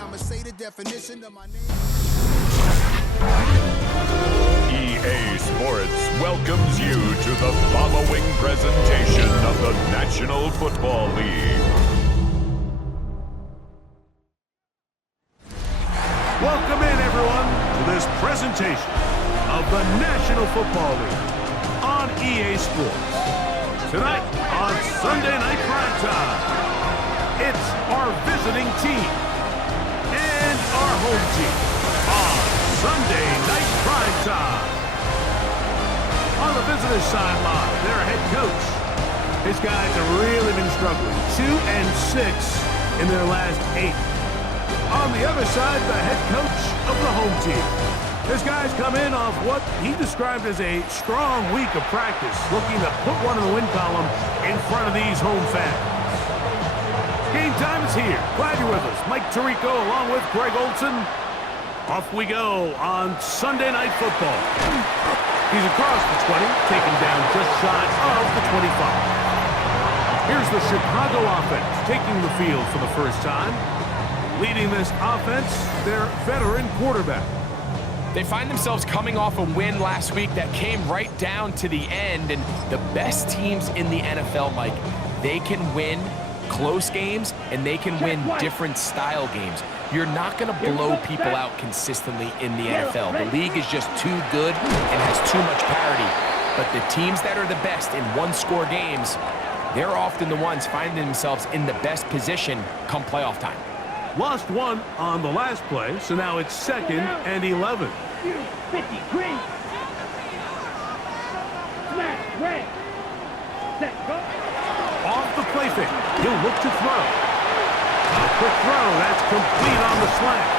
I'ma say the definition of my name. EA Sports welcomes you to the following presentation of the National Football League. Welcome in, everyone, to this presentation of the National Football League on EA Sports. Tonight on Sunday Night Primetime, it's our visiting team and our home team on Sunday Night Primetime. On the visitor's sideline, their head coach. His guys have really been struggling. 2-6 in their last 8. On the other side, the head coach of the home team. His guys come in off what he described as a strong week of practice, looking to put one in the win column in front of these home fans. Game time is here. Glad you're with us. Mike Tirico along with Greg Olson. Off we go on Sunday Night Football. He's across the 20, taken down just shy of the 25. Here's the Chicago offense taking the field for the first time. Leading this offense, their veteran quarterback. They find themselves coming off a win last week that came right down to the end, and the best teams in the NFL, Mike, they can win close games and they can win different style games. You're not going to blow people out consistently in the NFL. The league is just too good and has too much parity. But the teams that are the best in one-score games, they're often the ones finding themselves in the best position come playoff time. Lost one on the last play, so now it's 2nd and 11. 50 green. Smash, red. Set, go. Off the play fake. He'll look to throw. A quick throw. That's complete on the slant.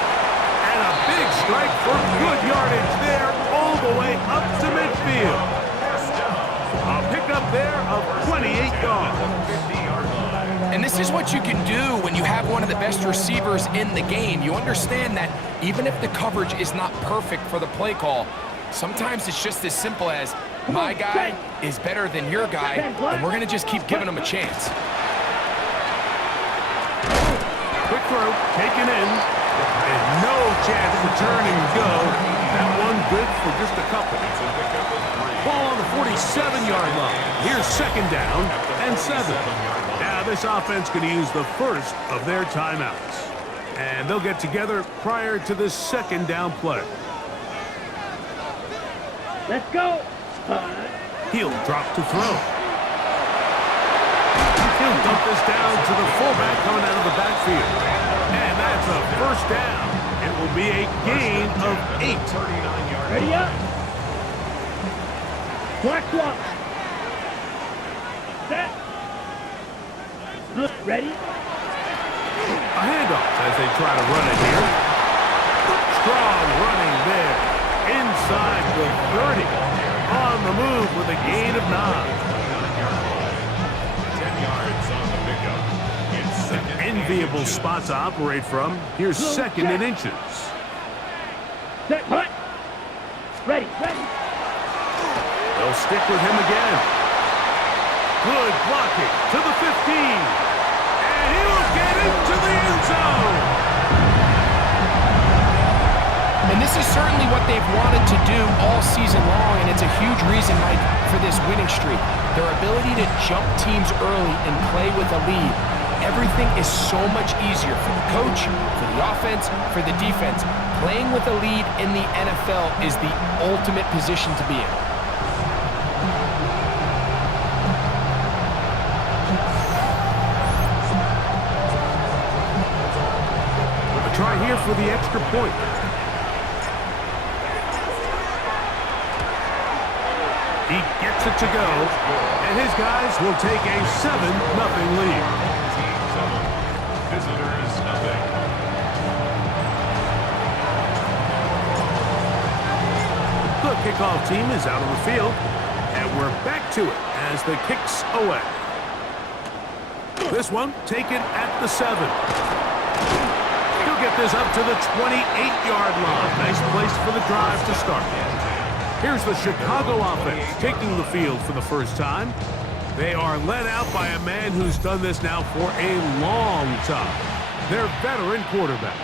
And a big strike for good yardage there all the way up to midfield. A pickup there of 28 yards. And this is what you can do when you have one of the best receivers in the game. You understand that even if the coverage is not perfect for the play call, sometimes it's just as simple as my guy is better than your guy, and we're going to just keep giving him a chance. Quick throw, taken in, and no chance to turn and go. That one good for just a couple. Ball on the 47-yard line. Here's 2nd down and 7. Now this offense going to use the first of their timeouts. And they'll get together prior to the 2nd down play. Let's go. He'll drop to throw. He'll dump this down to the fullback coming out of the backfield. And that's a first down. It will be a gain of 8. Ready up. Black swap. Set. Look, ready? A handoff as they try to run it here. Strong running there. Inside the 30. On the move with a gain of 9. 10 yards on the pickup. It's An enviable spot to operate from. Here's 2nd and inches. Set, hut. Ready, ready. They'll stick with him again. Good blocking to the 15. And he'll get into the end zone. And this is certainly what they've wanted to do all season long, and it's a huge reason, Mike, for this winning streak. Their ability to jump teams early and play with a lead. Everything is so much easier for the coach, for the offense, for the defense. Playing with a lead in the NFL is the ultimate position to be in. Try here for the extra point. He gets it to go, and his guys will take a 7-0 lead. Visitors, nothing. The kickoff team is out on the field, and we're back to it as the kick's away. This one taken at the 7. He'll get this up to the 28-yard line. Nice place for the drive to start. Here's the Chicago offense taking the field for the first time. They are led out by a man who's done this now for a long time. Their veteran quarterback.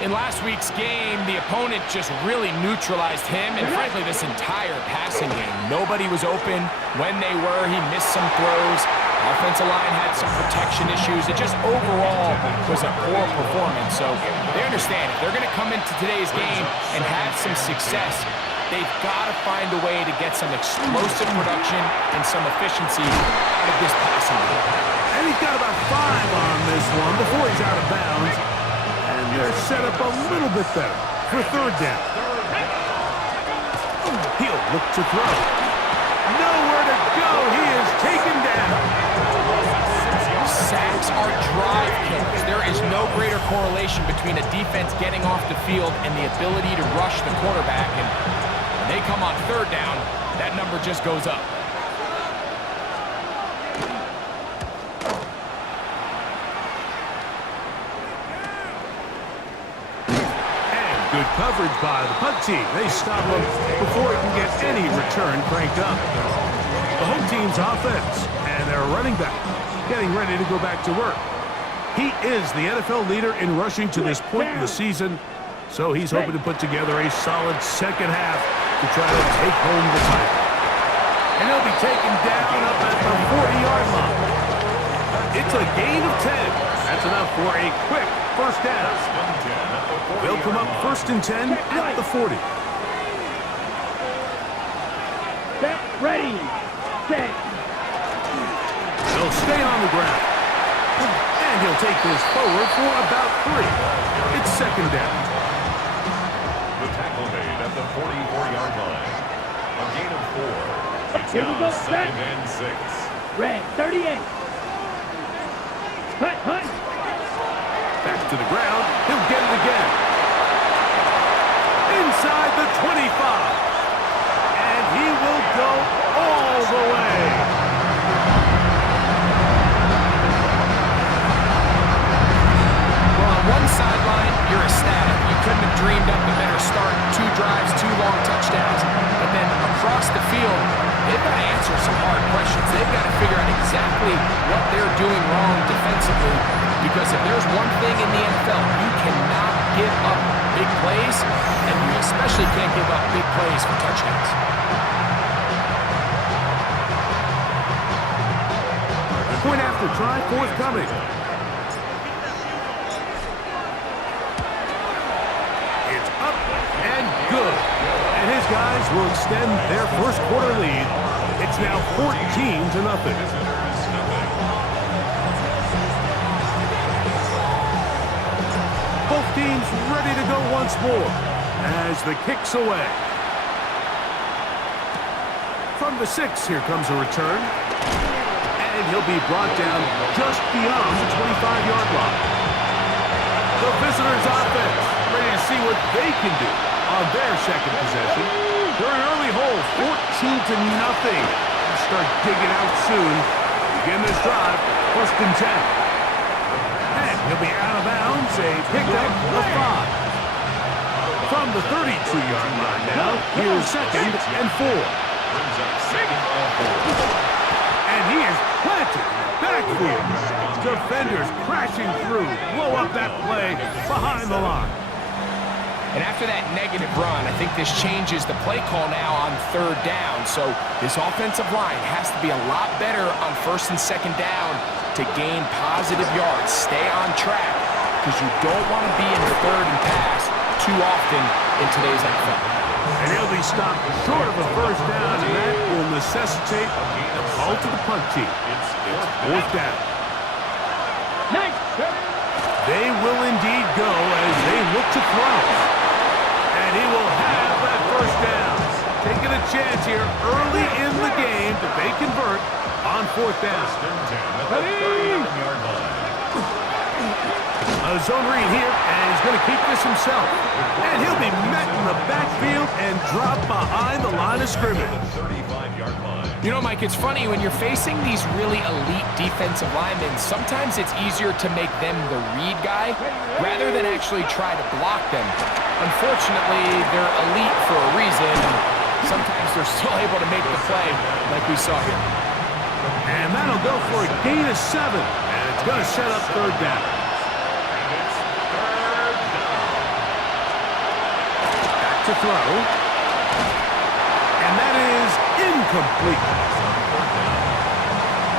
In last week's game, the opponent just really neutralized him and frankly this entire passing game. Nobody was open. When they were, he missed some throws. Offensive line had some protection issues. It just overall was a poor performance. So they understand if they're going to come into today's game and have some success, they've got to find a way to get some explosive production and some efficiency out of this passing game. And he's got about 5 on this one before he's out of bounds. And they're set up a little bit better for third down. He'll look to throw. Nowhere to go. He is taken down. Sacks are drive killers. There is no greater correlation between a defense getting off the field and the ability to rush the quarterback. And when they come on third down, that number just goes up. Good coverage by the punt team. They stop him before he can get any return cranked up. The home team's offense and their running back getting ready to go back to work. He is the NFL leader in rushing to this point in the season, so he's hoping to put together a solid second half to try to take home the title. And he'll be taken down up at the 40-yard line. It's a gain of 10. That's enough for a quick first down. They'll come up 1st and 10 at the 40. Set, ready, set. They'll stay on the ground. And he'll take this forward for about 3. It's second down. The tackle made at the 44-yard line. A gain of 4. It's Here we go, now set. 2nd and 6. Red, 38. Hut, hut. Back to the ground. He'll get it again. Inside the 25. And he will go all the way. Well, on one sideline, you're ecstatic. You couldn't have dreamed up a better start. 2 drives, 2 long touchdowns. But then across the field, they've got to answer some hard questions. They've got to figure out exactly what they're doing wrong defensively. Because if there's one thing in the NFL, you cannot give up big plays, and you especially can't give up big plays for touchdowns. Point after try forthcoming. It's up and good. And his guys will extend their first quarter lead. It's now 14-0. Both teams ready to go once more as the kick's away. From the 6, here comes a return. And he'll be brought down just beyond the 25-yard line. The visitors' offense ready to see what they can do on their second possession. They're an early hole, 14-0. Start digging out soon. Begin this drive, 1st and 10. And he'll be out of bounds, a pickup of 5. From the 32-yard line now, here's 2nd and 4. And he is planted in the backfield. Defenders crashing through, blow up that play behind the line. And after that negative run, I think this changes the play call now on 3rd down. So this offensive line has to be a lot better on 1st and 2nd down to gain positive yards. Stay on track because you don't want to be in 3rd and pass too often in today's NFL. And he'll be stopped short of a first down, and that will necessitate a call to the punt team. It's 4th down. Nice. They will indeed go as they look to throw. And he will have that first down. Taking a chance here early in the game that they convert on 4th down. A zone read here, and he's going to keep this himself. And he'll be met in the backfield and dropped behind the line of scrimmage. You know, Mike, it's funny, when you're facing these really elite defensive linemen, sometimes it's easier to make them the read guy rather than actually try to block them. Unfortunately, they're elite for a reason, and sometimes they're still able to make the play like we saw here. And that'll go for a gain of 7, and it's going to set up 3rd down. to throw. And that is incomplete.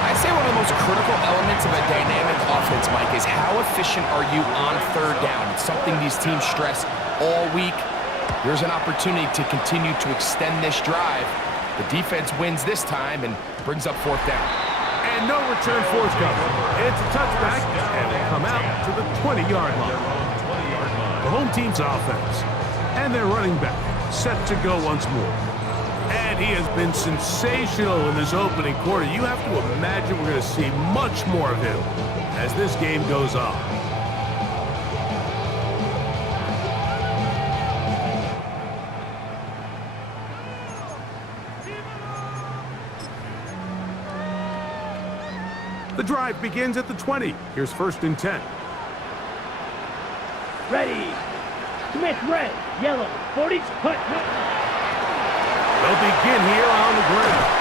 I'd say one of the most critical elements of a dynamic offense, Mike, is how efficient are you on third down? It's something these teams stress all week. Here's an opportunity to continue to extend this drive. The defense wins this time and brings up fourth down. And no return forthcoming. It's a touchback, and will come out to the 20-yard line. The home team's offense and their running back set to go once more. And he has been sensational in this opening quarter. You have to imagine we're going to see much more of him as this game goes on. The drive begins at the 20. Here's 1st and 10. Ready. Smith, red, yellow, 40, hut, hut. They'll begin here on the ground.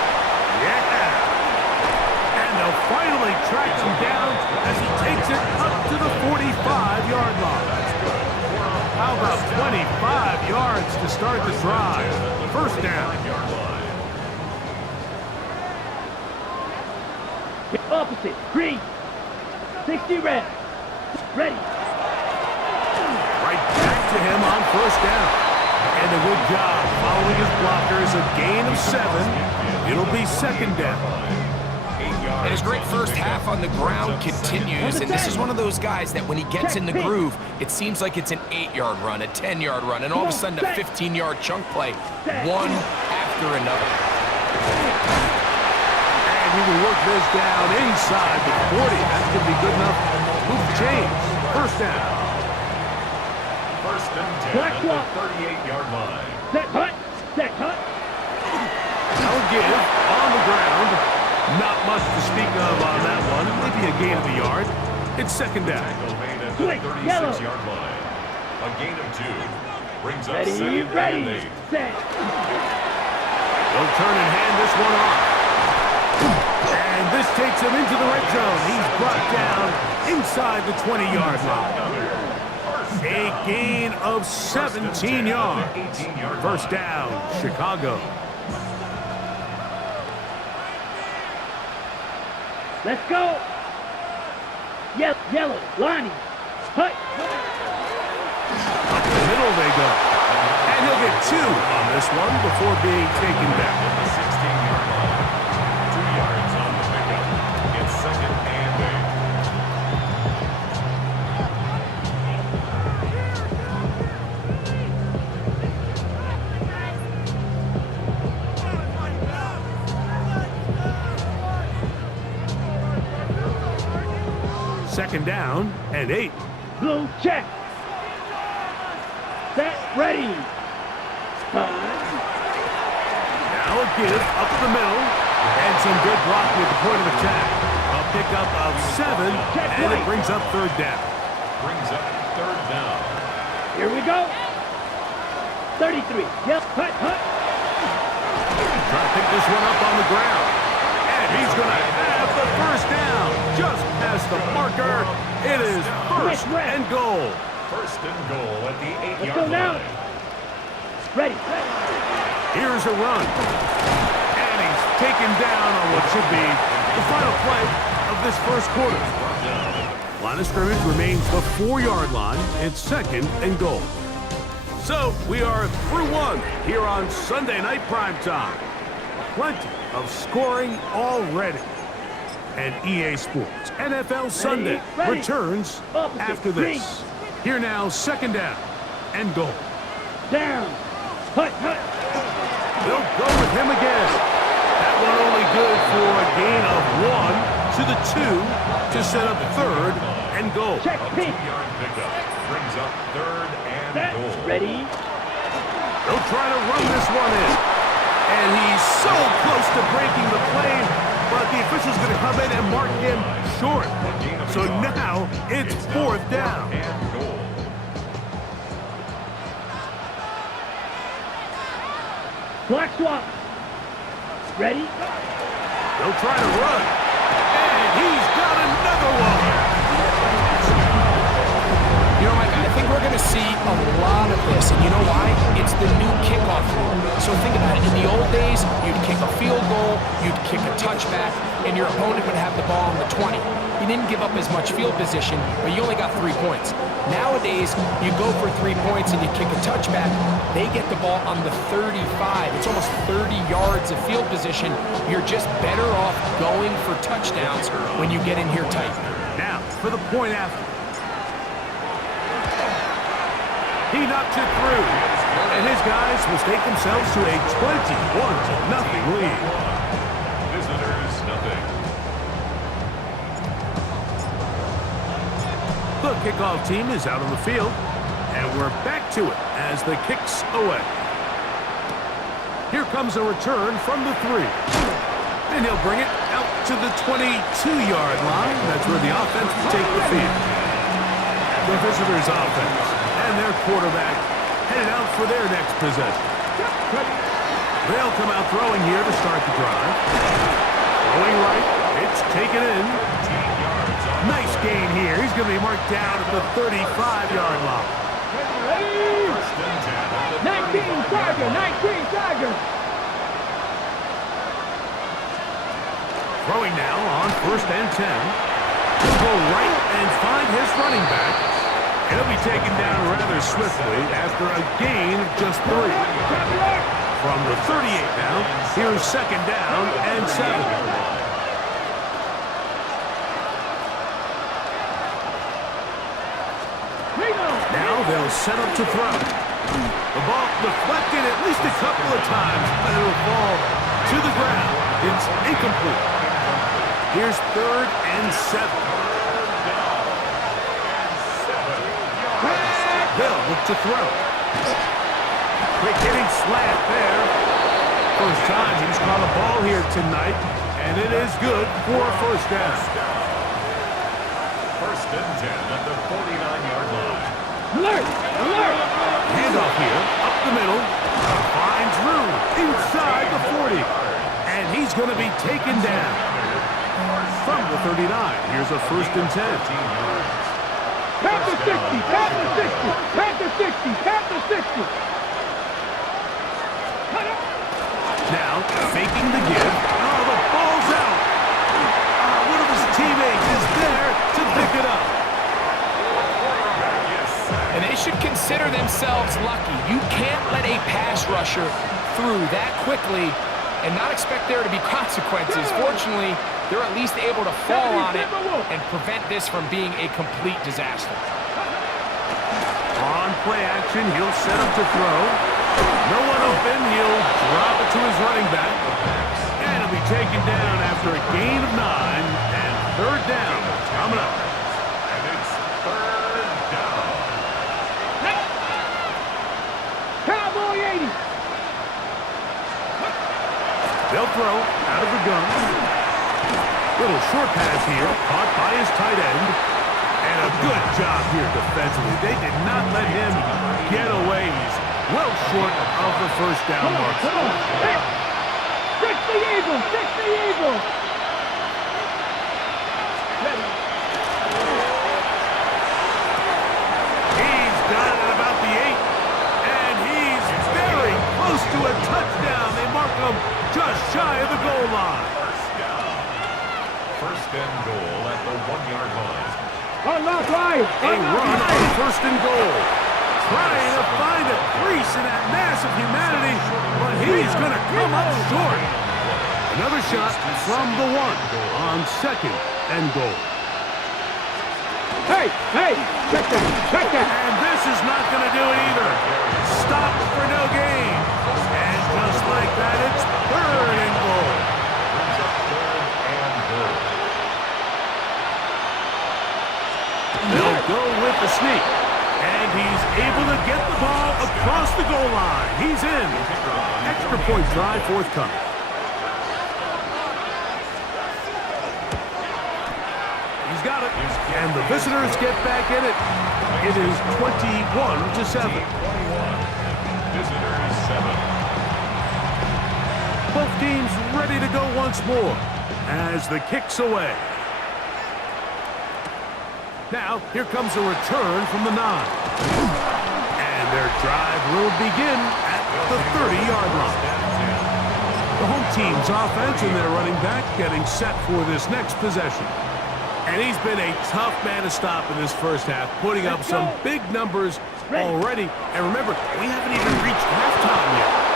Yeah! And they'll finally track him down as he takes it up to the 45-yard line. How about 25 yards to start the drive? 1st down. Opposite, green, 60 red, ready. Right back to him on 1st down. And a good job following his blockers, a gain of 7. It'll be 2nd down. And his great first half on the ground continues, and this is one of those guys that when he gets in the groove, it seems like it's an 8-yard run, a 10-yard run, and all of a sudden a 15-yard chunk play, one after another. He will work this down inside the 40. That's going to be good enough to move the chains. 1st down. 1st and 10 Black at clock. the 38-yard line. Set, hut, set, hut. Now give on the ground. Not much to speak of on that one. Maybe a gain of a yard. It's 2nd down. Made at the Quick, yellow. 36-yard line. A gain of 2 brings up Ready, 2nd ready, and 8. set. They'll turn and hand this one off. And this takes him into the red zone. He's brought down inside the 20-yard line. A gain of 17 yards. 1st down, Chicago. Let's go. Yellow, Lonnie, hut. Up the middle they go. And he'll get 2 on this one before being taken back. 16-yard line. 2 yards on the pickup. It's 2nd and 8. 2nd down and 8. Blue check. Set, ready. Now a give up the middle. And some good blocking at the point of attack. A pickup of 7. And it brings up 3rd down. Brings up 3rd down. Here we go. 33. Yep, hut, hut. Trying to pick this one up on the ground. And he's going to have the 1st down. Just past the marker. It is 1st and goal. 1st and goal at the 8-yard Let's go now. line. Ready. Here's a run. And he's taken down on what should be the final play of this 1st quarter. Line of scrimmage remains the 4-yard line. It's 2nd and goal. So we are through 1 here on Sunday Night Primetime. Plenty of scoring already. And EA Sports NFL Sunday returns after this. Here now, 2nd down and goal. Down. Hut, hut. They'll go with him again. That one only good for a gain of 1 to the 2 to set up 3rd and goal. Check, pitch. 2-yard pickup brings up 3rd and Set, goal. ready. They'll try to run this one in. And he's so close to breaking the plane, but the official's going to come in and mark him short. So now it's 4th down. And goal. Black swap. Ready. They'll try to run. And he's got another one. You know, Mike, I think we're going to see a lot of this, and you know why? It's the new kickoff rule. So think about it. In the old days, you'd kick a field goal, you'd kick a touchback, and your opponent would have the ball on the 20. You didn't give up as much field position, but you only got 3 points. Nowadays, you go for 3 points and you kick a touchback, they get the ball on the 35. It's almost 30 yards of field position. You're just better off going for touchdowns when you get in here tight. Now, for the point after. He knocks it through, and his guys will take themselves to a 21-0 lead. Visitors, nothing. The kickoff team is out on the field, and we're back to it as the kick's away. Here comes a return from the 3. And he'll bring it out to the 22-yard line. That's where the offense will take the field. The visitors' offense and their quarterback headed out for their next possession. They'll come out throwing here to start the drive. Throwing right, it's taken in. Nice gain here. He's going to be marked down at the 35-yard line. 19 Tiger, 19 Tiger. Throwing now on 1st and 10. He'll go right and find his running back. He'll be taken down rather swiftly after a gain of just 3. From the 38 now, here's 2nd down and 7. Now they'll set up to throw. The ball deflected at least a couple of times, but it'll fall to the ground. It's incomplete. Here's 3rd and 7. They'll look to throw. Quick hitting slant there. First time he's caught a ball here tonight, and it is good for a 1st down. 1st and 10 at the 49-yard line. Alert! Alert! Handoff here, up the middle. Finds room inside the 40. And he's going to be taken down. From the 39, here's a 1st and 10. Tap the 60! Tap the 60! Tap the 60! Tap the 60! Now, faking the give. Oh, the ball's out. One of his teammates is there to pick it up. And they should consider themselves lucky. You can't let a pass rusher through that quickly and not expect there to be consequences. Fortunately, they're at least able to fall on it and prevent this from being a complete disaster. On play action, he'll set up to throw. No one open, he'll drop it to his running back. And he'll be taken down after a gain of 9 and 3rd down coming up. And it's 3rd down. Cowboy 80! They'll throw out of the gun. Little short pass here, caught by his tight end. And a good job here defensively. They did not let him get away. He's well short of the 1st down mark. Come on! Fix the eagle! Fix the eagle! He's got it at about the 8. And he's very close to a touchdown. They mark him just shy of the goal line. 1st and goal at the 1-yard line. Unlock right! A run on 1st and goal. Trying to find a crease in that mass of humanity, but he's going to come up short. Another shot from the 1 on 2nd and goal. Hey! Hey! Check that! Check that! And this is not going to do it either. Stop for no gain. And just like that, it's 3rd and goal. They'll go with the sneak. And he's able to get the ball across the goal line. He's in. Extra point try forthcoming. He's got it. And the visitors get back in it. It is 21-7. Visitors 7. Both teams ready to go once more as the kick's away. Now, here comes a return from the 9. their drive will begin at the 30-yard line. The home team's offense and their running back getting set for this next possession. And he's been a tough man to stop in this first half, putting up some big numbers already. And remember, we haven't even reached halftime yet.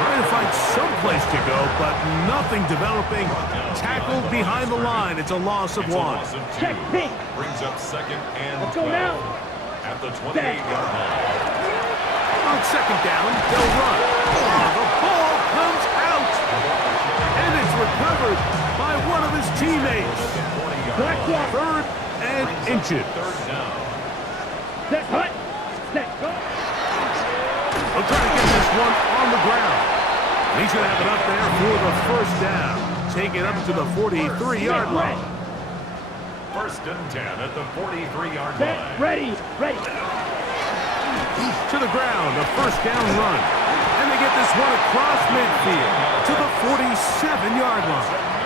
Trying to find some place to go, but nothing developing. Tackled behind the line. It's a loss of one. Check me. Brings up second and 12 at the 28-yard line. On second down, they'll run. The ball comes out, and it's recovered by one of his teammates. Third and inches. Set, hut. Set, go. They'll try to get this one on the ground. And he's going to have it up there for the first down. Take it up to the 43-yard line. First and 10 at the 43-yard Set, line. ready, ready. To the ground, a first down run. And they get this one across midfield to the 47-yard line.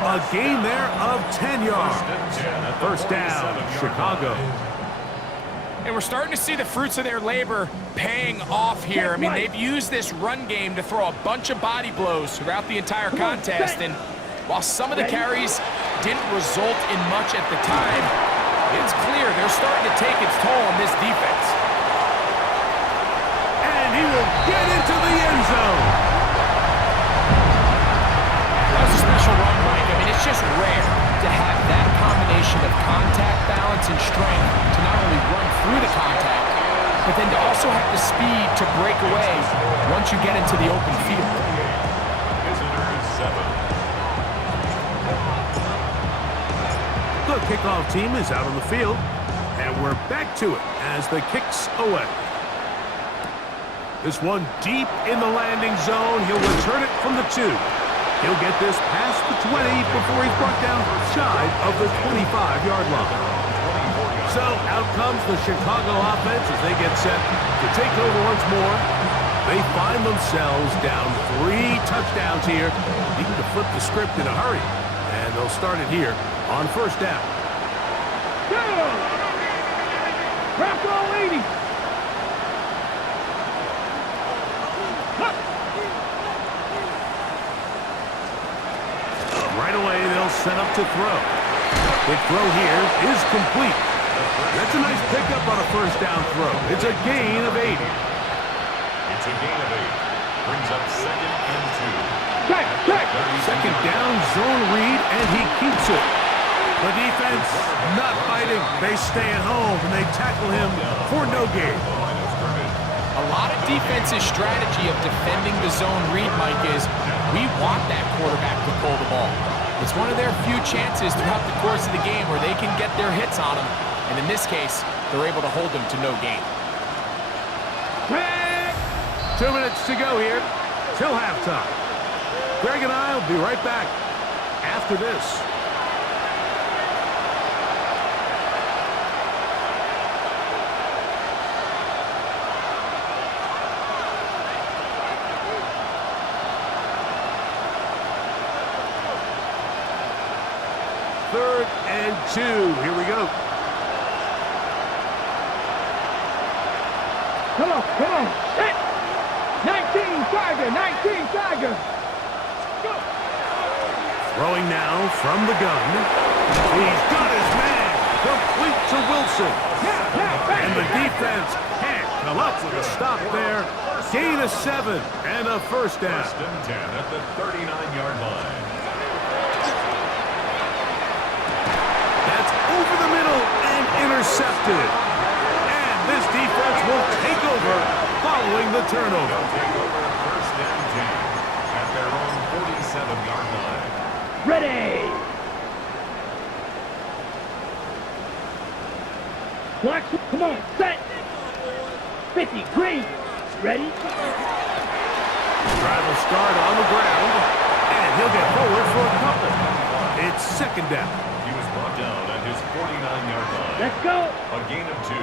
A gain there of 10 yards. First down, Chicago. And we're starting to see the fruits of their labor paying off here. I mean, they've used this run game to throw a bunch of body blows throughout the entire contest. And while some of the carries didn't result in much at the time, it's clear they're starting to take its toll on this defense. And he will get into the end zone. That was a special run, Mike. I mean, it's just rare to have that combination of contact, balance, and strength to not only run through the contact, but then to also have the speed to break away once you get into the open field. The kickoff team is out on the field, and we're back to it as the kicks away. This one deep in the landing zone. He'll return it from the 2. He'll get this past the 20 before he's brought down shy of the 25-yard line. So out comes the Chicago offense as they get set to take over once more. They find themselves down 3 touchdowns here, needing to flip the script in a hurry. And they'll start it here on first down. Go! Rock all 80. Right away, they'll set up to throw. The throw here is complete. That's a nice pickup on a first down throw. It's a gain of 8. It's a gain of 8. Brings up second and 2. Check, check. Second down, zone read, and he keeps it. The defense not fighting. They stay at home, and they tackle him for no gain. A lot of defense's strategy of defending the zone read, Mike, is we want that quarterback to pull the ball. It's one of their few chances throughout the course of the game where they can get their hits on him. And in this case, they're able to hold him to no gain. 2 minutes to go here till halftime. Greg and I will be right back after this. Third and 2. Here we go. Come on, come on. Set. 19 Tiger, 19 Tiger. Go. Throwing now from the gun. He's got his man. Complete to Wilson. And the defense can't come up with a stop there. Gain of 7 and a first down. First and 10 at the 39-yard line. That's over the middle and intercepted. And this defense will take over following the turnover. They'll take over first and 10 at their own 47-yard line. Ready. Black, come on, set. 50, green. Ready? Drive will start on the ground, and he'll get forward for a couple. It's second down. He was brought down at his 49-yard line. Let's go. A gain of 2.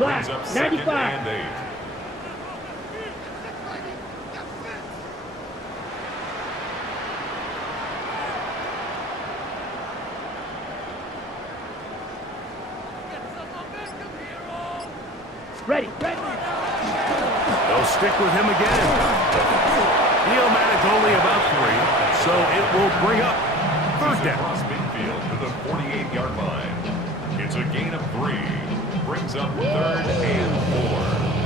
Black, Brings up second 95. and 8. Ready. They'll stick with him again. Neomatic only about 3, so it will bring up third down. Across midfield to the 48-yard line. It's a gain of 3. Brings up 3rd and 4.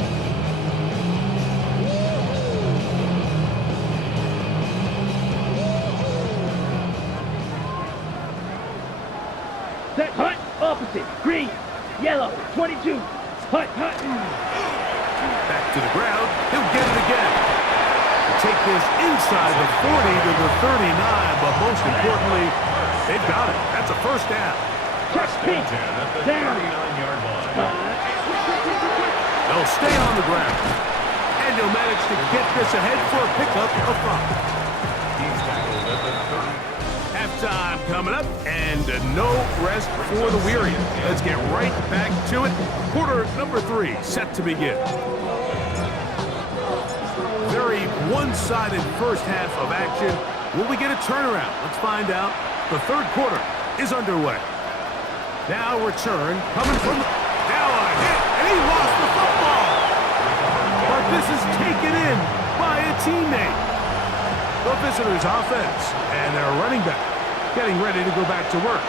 Set, hut, opposite, green, yellow, 22, hut. Back to the ground. He'll get it again. Take this inside the 40 to the 39, but most importantly, they've got it. That's a first down. Check, pitch, At the down. 39-yard line. They'll stay on the ground. And he'll manage to get this ahead for a pickup of 5. He's tackled at the 30. Halftime coming up, and no rest for the weary. Let's get right back to it. Quarter number 3 set to begin. Very one-sided first half of action. Will we get a turnaround? Let's find out. The third quarter is underway. Now return coming from now a hit, and he lost the football. But this is taken in by a teammate. The visitors' offense and their running back getting ready to go back to work.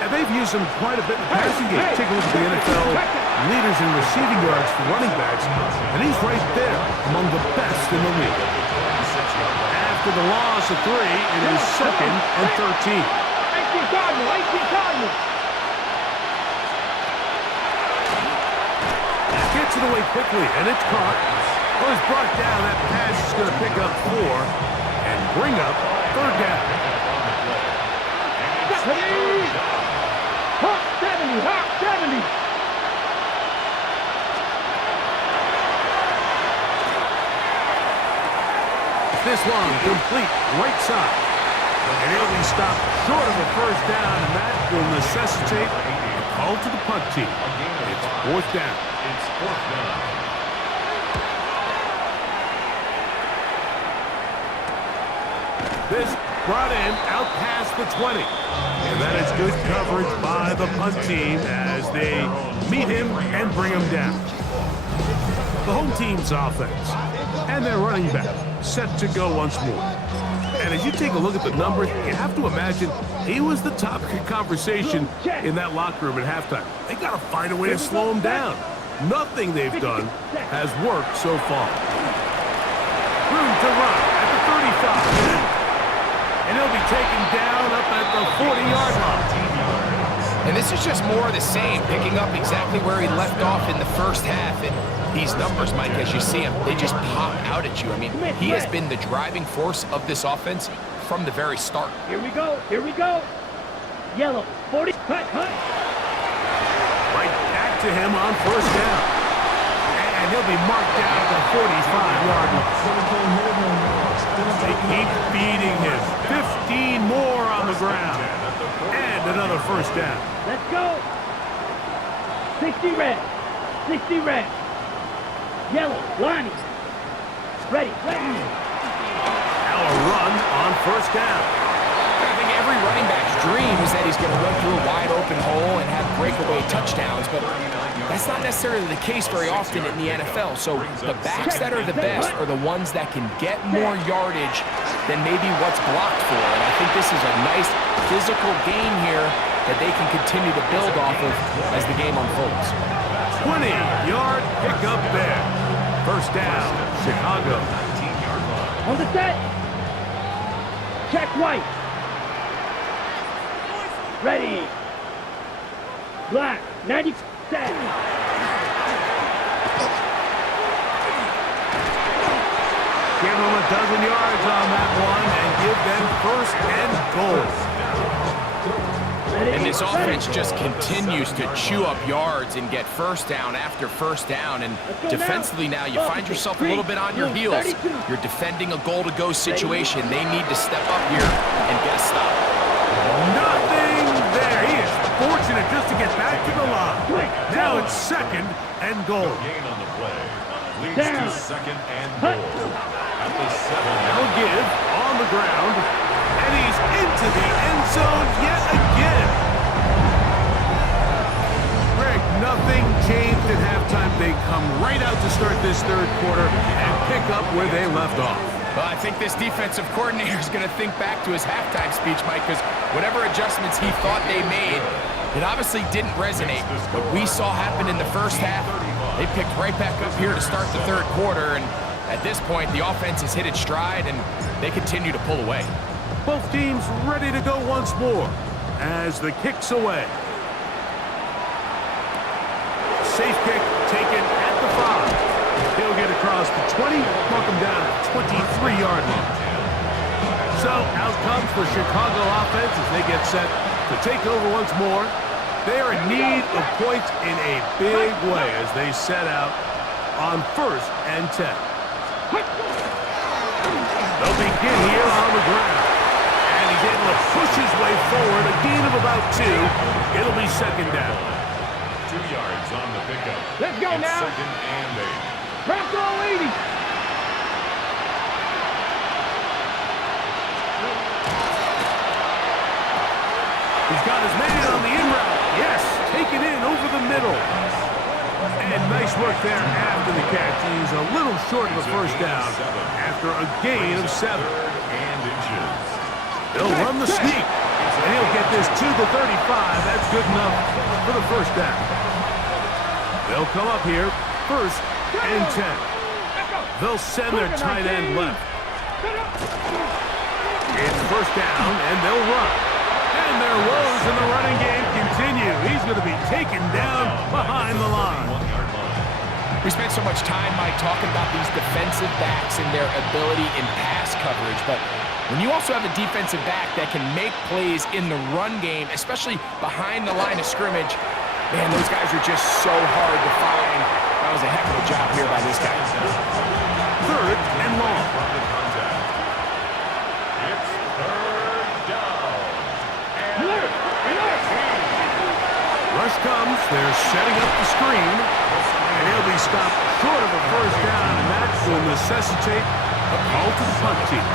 And they've used them quite a bit in the passing game. Take a look at the NFL leaders in receiving yards for running backs, and he's right there among the best in the league. After the loss of 3, it is 2nd and 13. 18 Cardinal. Gets it away quickly, and it's caught. Well, it's brought down. That pass is going to pick up 4 and bring up third down. Hot 70. This one complete right side. And he'll be stopped short of a first down, and that will necessitate a call to the punt team. It's 4th down. It's 4th down. This brought in out past the 20. And that is good coverage by the punt team as they meet him and bring him down. The home team's offense and their running back set to go once more. And as you take a look at the numbers, you have to imagine he was the topic of conversation in that locker room at halftime. They got to find a way to slow him down. Nothing they've done has worked so far. Room to run at the 35. And he'll be taken down up at the 40-yard line. And this is just more of the same, picking up exactly where he left off in the first half. And these numbers, Mike, as you see him, they just pop out at you. I mean, he has been the driving force of this offense from the very start. Here we go. Yellow, 40, hut. Right back to him on first down. And he'll be marked down at the 45-yard line. They keep feeding him. 15 more on the ground. And another first down. Let's go. 60 red. Yellow, Lonnie. Ready. Now a run on first down. I think every running back's dream is that he's going to run through a wide open hole and have breakaway touchdowns, but that's not necessarily the case very often in the NFL. So the backs that are the best are the ones that can get more yardage than maybe what's blocked for. And I think this is a nice physical gain here that they can continue to build off of as the game unfolds. 20-yard pickup there. First down, Chicago. 19-yard line. On the set. Check white. Ready. Black, 90 set. Give them a dozen yards on that one and give them first and goal. And this offense just continues to chew up yards and get first down after first down. And defensively now, you find yourself a little bit on your heels. You're defending a goal-to-go situation. They need to step up here and get a stop. Nothing there. He is fortunate just to get back to the line. Now it's second and goal. Gain on the play. Leads to second and goal. At the 7. Now give on the ground. And he's into the end zone yet again. Greg, nothing changed at halftime. They come right out to start this third quarter and pick up where they left off. Well, I think this defensive coordinator is going to think back to his halftime speech, Mike, because whatever adjustments he thought they made, it obviously didn't resonate. What we saw happen in the first half, they picked right back up here to start the third quarter, and at this point, the offense has hit its stride, and they continue to pull away. Both teams ready to go once more as the kick's away. Safe kick taken at the 5. He'll get across the 20, knock him down at 23-yard line. So out comes the Chicago offense as they get set to take over once more. They are in need of points in a big way as they set out on 1st and 10. They'll begin here on the ground. And he's able to push his way forward, a gain of about 2. It'll be second down. 2 yards on the pickup. Let's go It's now. second and 8. Press all 80. He's got his man on the in route. Yes, take it in over the middle. And nice work there after the catch. He's a little short of the first down after a gain of 7. And inches. They'll run the sneak. And he'll get this to the 35. That's good enough for the first down. They'll come up here, 1st and 10. They'll send their tight end left. It's first down, and they'll run. And their woes in the running game continue. He's going to be taken down behind the line. We spent so much time, Mike, talking about these defensive backs and their ability in pass coverage, but when you also have a defensive back that can make plays in the run game, especially behind the line of scrimmage, man, those guys are just so hard to find. That was a heck of a job here by this guy. 3rd and long. It's 3rd down. Rush comes. They're setting up the screen. And he'll be stopped short of a first down, and that will necessitate a call to the punt team.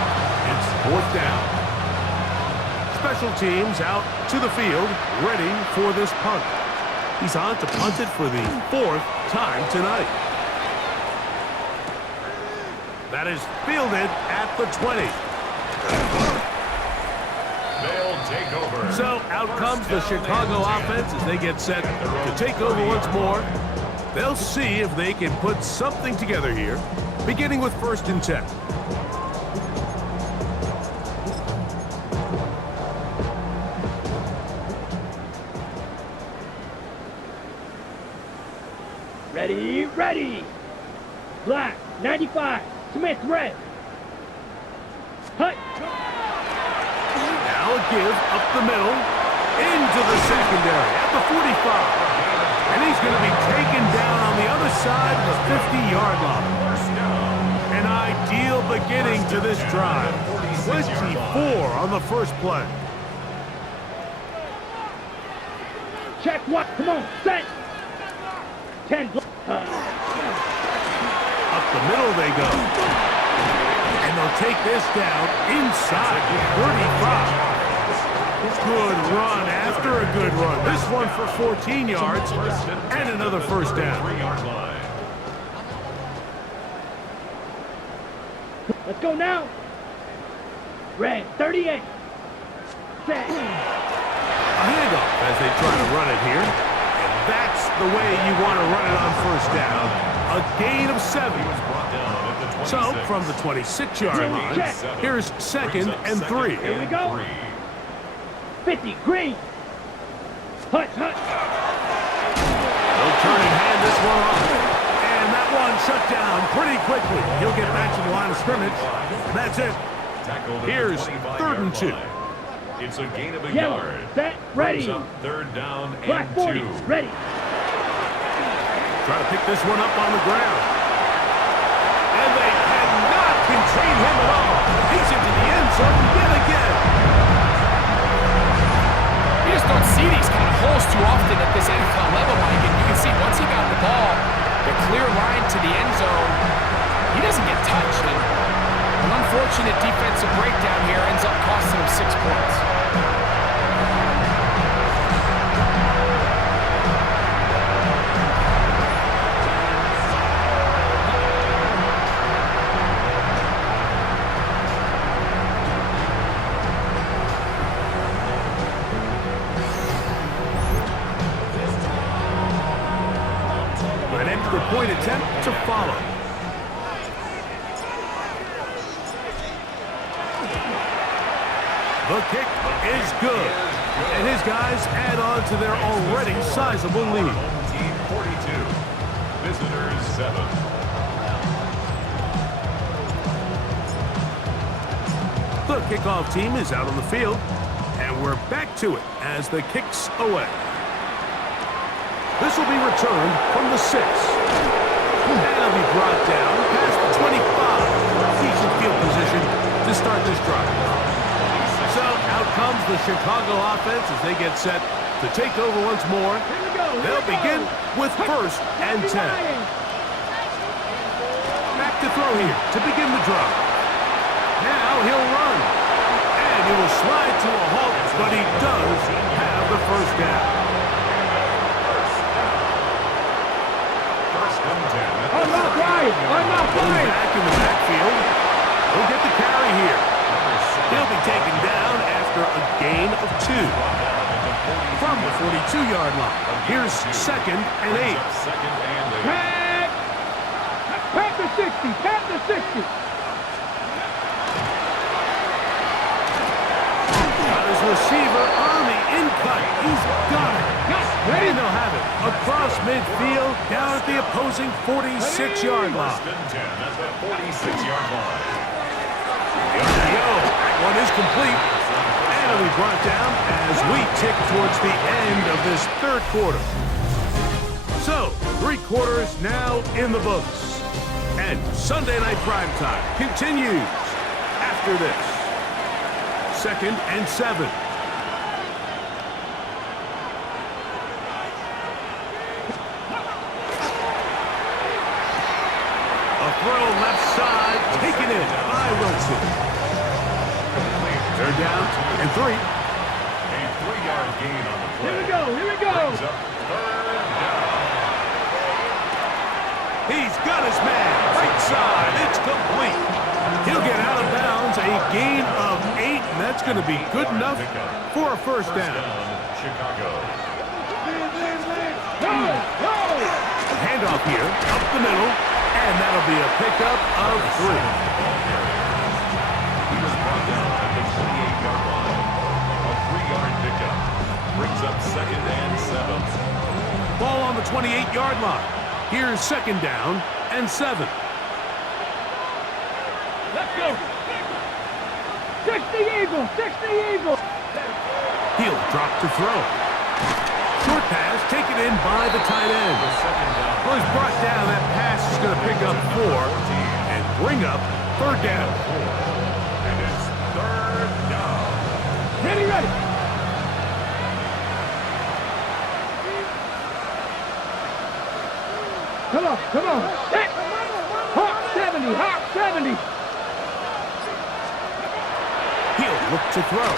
It's 4th down. Special teams out to the field, ready for this punt. He's on to punt it for the 4th time tonight. That is fielded at the 20. They'll take over. So out comes the Chicago offense as they get set to take over once more. They'll see if they can put something together here, beginning with 1st and 10. Ready, ready. Black, 95. Smith, red. Hut. Now a give up the middle, into the secondary at the 45. And he's going to be taken down on the other side of the 50-yard line. An ideal beginning to this drive. 24 on the first play. Check what? Come on, set. 10. Up the middle they go. And they'll take this down inside the 35. Good run after a good run. This one for 14 yards and another first down. 3-yard line. Let's go now. Red, 38. Set. A handoff as they try to run it here. And that's the way you want to run it on first down. A gain of 7. So from the 26-yard line, here's 2nd and 3. Here we go. 50, green. Hut, hut. They'll turn and hand this one off. And that one shut down pretty quickly. He'll get back to the line of scrimmage. That's it. Here's 3rd and 2. It's a gain of a Yellow, yard. set, ready. Brings up 3rd down Black, and 40, 2. ready. Try to pick this one up on the ground. And they cannot contain him at all. He's into the end zone yet again. You just don't see these kind of holes too often at this NFL level, Mike, and you can see once he got the ball, the clear line to the end zone, he doesn't get touched. And an unfortunate defensive breakdown here ends up costing him 6 points. An extra point attempt to follow. The kick is good. And his guys add on to their already sizable lead. Team 42, visitors 7. The kickoff team is out on the field, and we're back to it as the kick's away. This will be returned from the 6. And it'll be brought down past the 25. Decent field position to start this drive. So out comes the Chicago offense as they get set to take over once more. They'll begin with 1st and 10. Back to throw here to begin the drive. Now he'll run. And he will slide to a halt, but he does have the first down. First and 10. I'm not right. I'm not right. Back in the backfield. He'll get the carry here. He'll be taken down after a gain of 2. From the 42-yard line. Here's 2nd and 8. Pat the 60. Pat the 60. Got his receiver on the in-cut. He's got it. Ready? And they'll have it across midfield down at the opposing 46-yard line. First and 10 at the 46-yard line. That one is complete. And it'll be brought down as we tick towards the end of this 3rd quarter. So, 3 quarters now in the books. And Sunday Night Primetime continues after this. 2nd and 7. A throw left side, taken in by Wilson. 3rd down and 3. A 3-yard gain on the play. Here we go. Here we go. Brings up 3rd down. He's got his man. Right side. It's complete. He'll get out of bounds. A gain of 8, and that's going to be good enough for a first down. Chicago. Handoff here, up the middle, and that'll be a pickup of 3. He was brought down at the 28-yard line. A 3-yard pickup. Brings up 2nd and 7. Ball on the 28-yard line. Here's 2nd down and 7. Let's go. 60 Eagles. 60 Eagles. He'll drop to throw. Short pass taken in by the tight end. Well, he's brought down. That pass is going to pick up 4 and bring up 3rd down. And it's 3rd down. Ready, ready. Come on, come on. Set. Hawk 70, Hawk 70. He'll look to throw.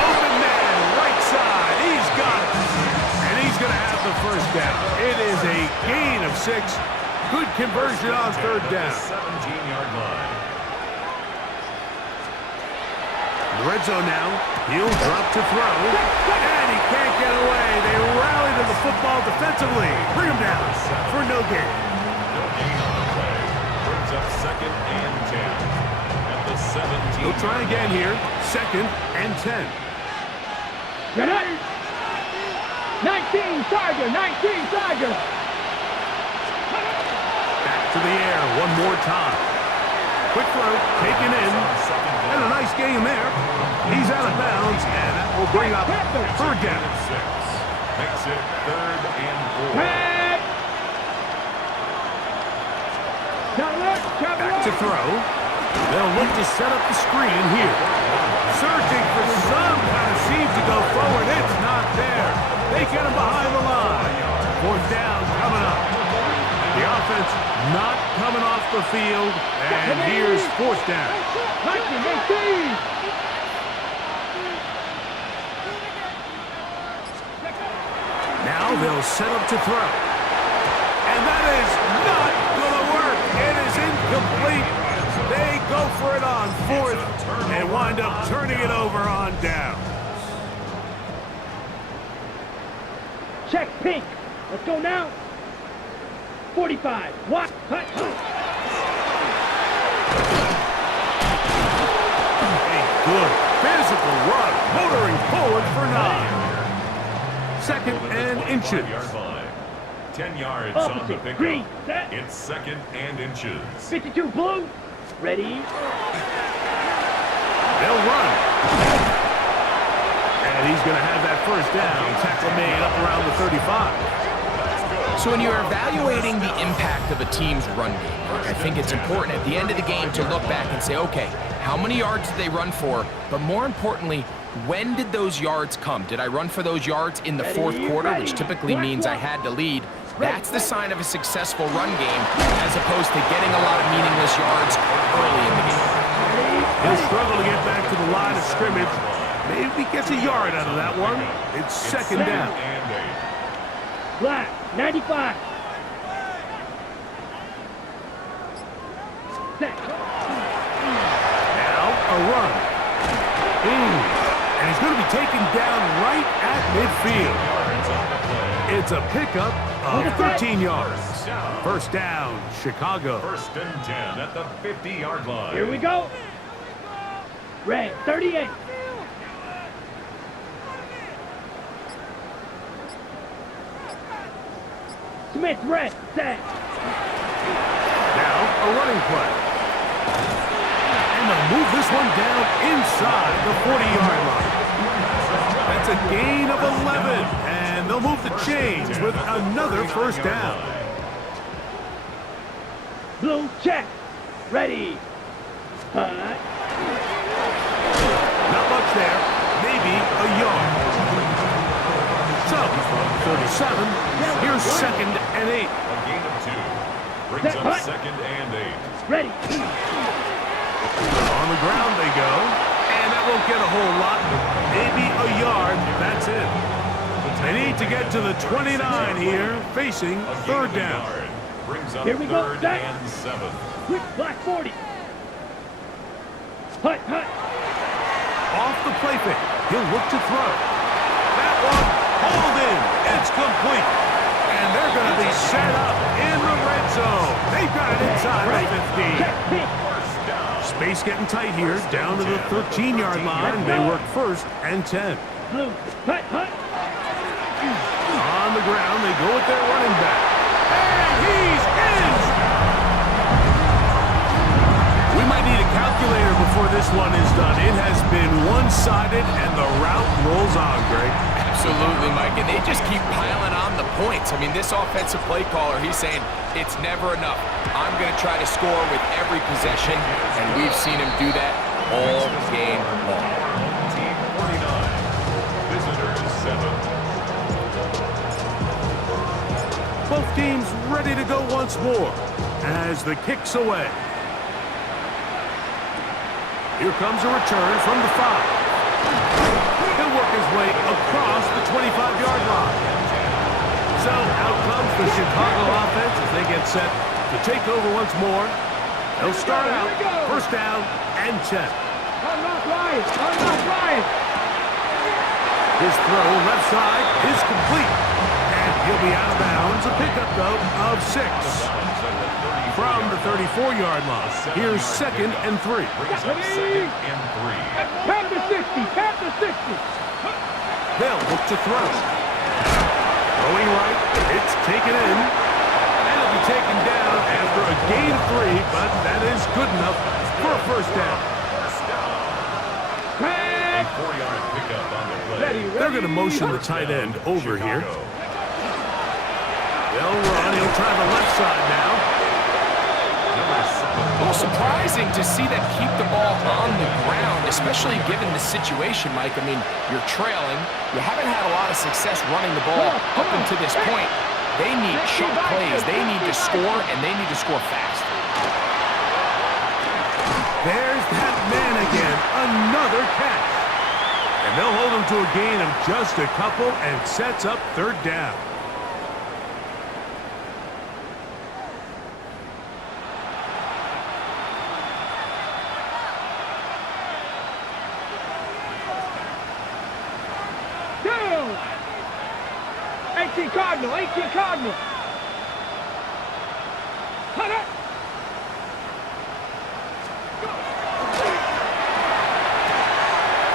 Open man, right side. He's got it. And he's going to have the first down. It is a gain of 6. Good conversion on 3rd down. 17-yard line. The red zone now. He'll drop to throw. And he can't get away. They rally to the football defensively. Bring him down for no gain. No gain on the play. Brings up 2nd and 10. At the 17. He'll try again here. 2nd and 10. Get up. 19 Tiger, 19 Tiger. Back to the air one more time. Quick throw, taken in. And a nice game there. He's out of bounds, and that will bring up 3rd down. 6. Makes it 3rd and 4. Head. Back to throw. They'll look to set up the screen here. Searching for some kind of seam to go forward. It's not there. They get him behind the line. 4th down coming up. The offense not coming off the field. And here's 4th down. Now they'll set up to throw. And that is not going to work. It is incomplete. They go for it on 4th and wind up turning it over on down. Check pink. Let's go now. 45. What? Hut. A good physical run, motoring forward for 9. Second and inches. 5-yard line. 10 yards on the Opposite. pickup. Green. Set. It's second and inches. 52 blue. Ready. They'll run. And he's going to have that first down. Tackle made up around the 35. So when you're evaluating the impact of a team's run game, I think it's important at the end of the game to look back and say, okay, how many yards did they run for? But more importantly, when did those yards come? Did I run for those yards in the fourth quarter, which typically means I had to lead? That's the sign of a successful run game, as opposed to getting a lot of meaningless yards early in the game. He'll struggle to get back to the line of scrimmage. Maybe gets a yard out of that one. It's second down. Black. 95. Set. Now a run. And he's going to be taken down right at midfield. It's a pickup of 13 yards. First down, Chicago. First and 10 at the 50-yard line. Here we go. Red. 38. Smith, red, set. Now a running play. And they'll move this one down inside the 40-yard line. That's a gain of 11. And they'll move the chains with another first down. Blue, check. Ready. Hut. Not much there. Maybe a yard. So, from 37, here's second and 8. A gain of 2. Brings up second and 8. Ready. On the ground they go. And that won't get a whole lot. Maybe a yard. That's it. They need to get to the 29 here, facing third down. Brings up Here we go. third and 7. Quick, black 40. Hut, hut. Off the play fake. He'll look to throw. That one hauled in. It's complete. And they're going to be set up in the red zone. They've got it inside the 15. Space getting tight here. Down to the 13-yard line. They work first and 10. Blue, hut, hut. On the ground, they go with their running back. And he's in! We might need a calculator before this one is done. It has been one-sided, and the route rolls on, Greg. Absolutely, Mike, and they just keep piling on the points. I mean, this offensive play caller, he's saying it's never enough. I'm going to try to score with every possession, and we've seen him do that all game long. Team 49. Visitors 7. Both teams ready to go once more as the kick's away. Here comes a return from the 5. He'll work his way across the 25-yard line. So out comes the Chicago offense as they get set to take over once more. They'll start out first down and 10. Unlock Ryan. Unlock Ryan. His throw left side is complete. And he'll be out of bounds. A pickup, though, of 6. From the 34-yard line. Here's second and 3. Brings up second and 3. Past the 60. Past the 60. They'll look to throw. Throwing right. It's taken in. And it'll be taken down after a gain of 3, but that is good enough for a first down. A 4-yard pickup on the play. They're going to motion the tight end over here. They'll run. He'll try the left side now. A little surprising to see them keep the ball on the ground, especially given the situation, Mike. I mean, you're trailing. You haven't had a lot of success running the ball up until this point. They need chunk plays. They need to score, and they need to score fast. There's that man again. Another catch. And they'll hold him to a gain of just a couple and sets up third down. Down. 18 Cardinal. 18 Cardinal.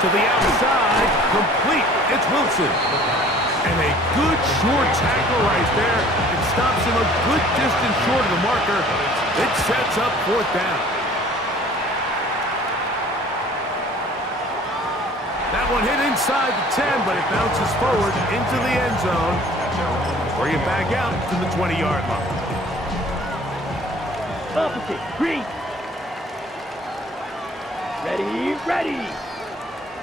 to the outside, complete. It's Wilson. And a good short tackle right there. It stops him a good distance short of the marker. It sets up 4th down. That one hit inside the 10, but it bounces forward into the end zone. Bring it back out to the 20-yard line. Opposite, green. Ready.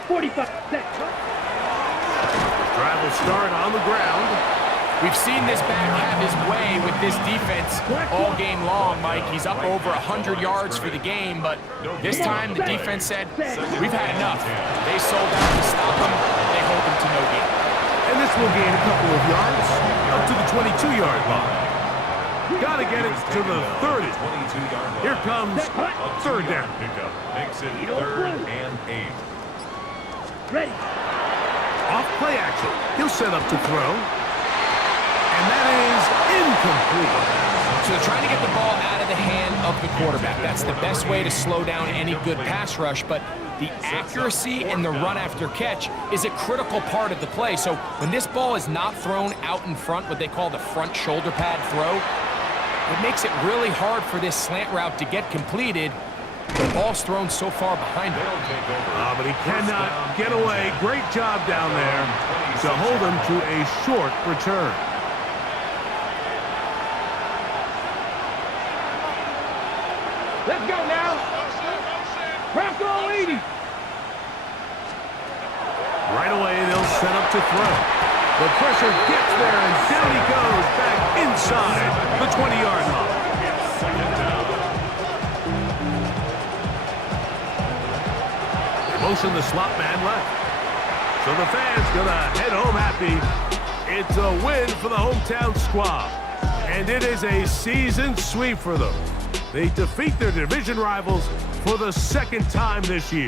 45 seconds. Drive will start on the ground. We've seen this back have his way with this defense all game long, Mike. He's up over 100 yards for the game, but this time the defense said, we've had enough. They sold out to stop him. They hold him to no gain. And this will gain a couple of yards up to the 22-yard line. Got to get it to the 30. Here comes 3rd down. Pickup makes it 3rd and 8. Ready. Off play action. He'll set up to throw. And that is incomplete. So they're trying to get the ball out of the hand of the quarterback. That's the best way to slow down any good pass rush, but the accuracy and the run after catch is a critical part of the play. So when this ball is not thrown out in front, what they call the front shoulder pad throw, it makes it really hard for this slant route to get completed. The ball's thrown so far behind him. But he cannot get away. Great job down there to hold him to a short return. Let's go now. Bronco 80. Right away, they'll set up to throw. The pressure gets there, and down he goes back inside the 20-yard line. Motion the slot man left. So the fans gonna head home happy. It's a win for the hometown squad. And it is a season sweep for them. They defeat their division rivals for the 2nd time this year.